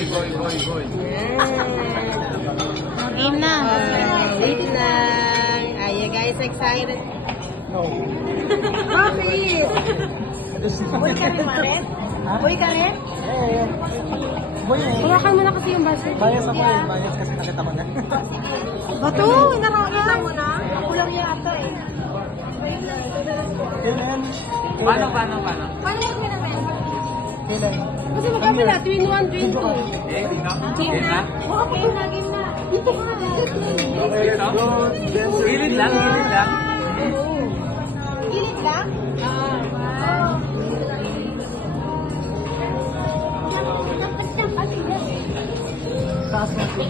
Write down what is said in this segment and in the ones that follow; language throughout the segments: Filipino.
Boy. Game na. Wait lang. Are you guys excited? No. Bakit? Uy ka rin, Maret? Uy ka rin? Oo. Boy eh. Hawakan mo na kasi yung baso. Bias ako eh. Bias kasi nakita ko na. Bato, nakakita mo na. Ako lang yata eh. Kailan? Paano? Paano mo naman? Kailan? Kasi magkabila, twin 1, twin 2. Game na. Game na. Dito ka. Gilid lang. Gilid lang? Taas na siya.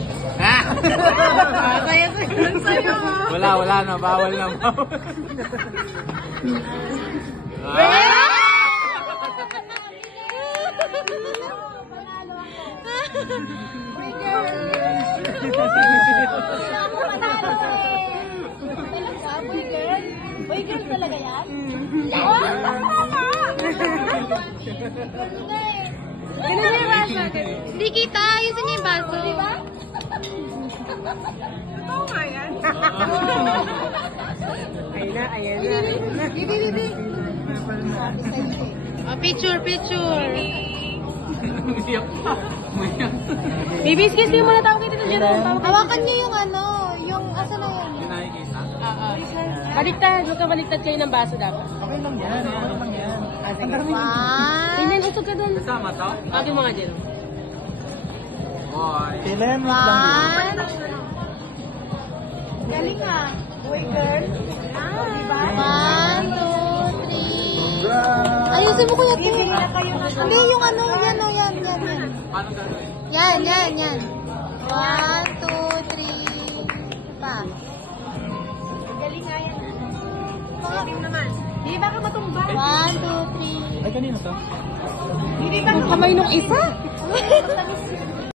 Sa'yo. Wala na. Bawal na. Boy girl talaga yan? Ganun yung baso. Hindi kita, ayusin niya yung baso. Diba? Totoo nga yan. Ayan na. Bibi. Oh, picture. Bibi, excuse me muna, tawag kita dyan. Hawakan niyo yung yung asa na yan. Nakikita? Baliktad, huwag ka baliktad kayo ng baso dapat. Okay lang yan. Ang dami. Tingnan, usog ka dun. Kasama to? Tawagin mo nga dyan. Boy. Kailan? Wait lang din. Galing nga. Boy girl. Diba? 1, 2, 3. Ayusin mo kuya. Hindi yung yan. Paano gano'n? Yan. 1, 2, 3. Pa. Galing nga yan. Galing naman. Di ba ka matumba? 1, 2, 3. Ay, kanina to? Ang kamay nung isa.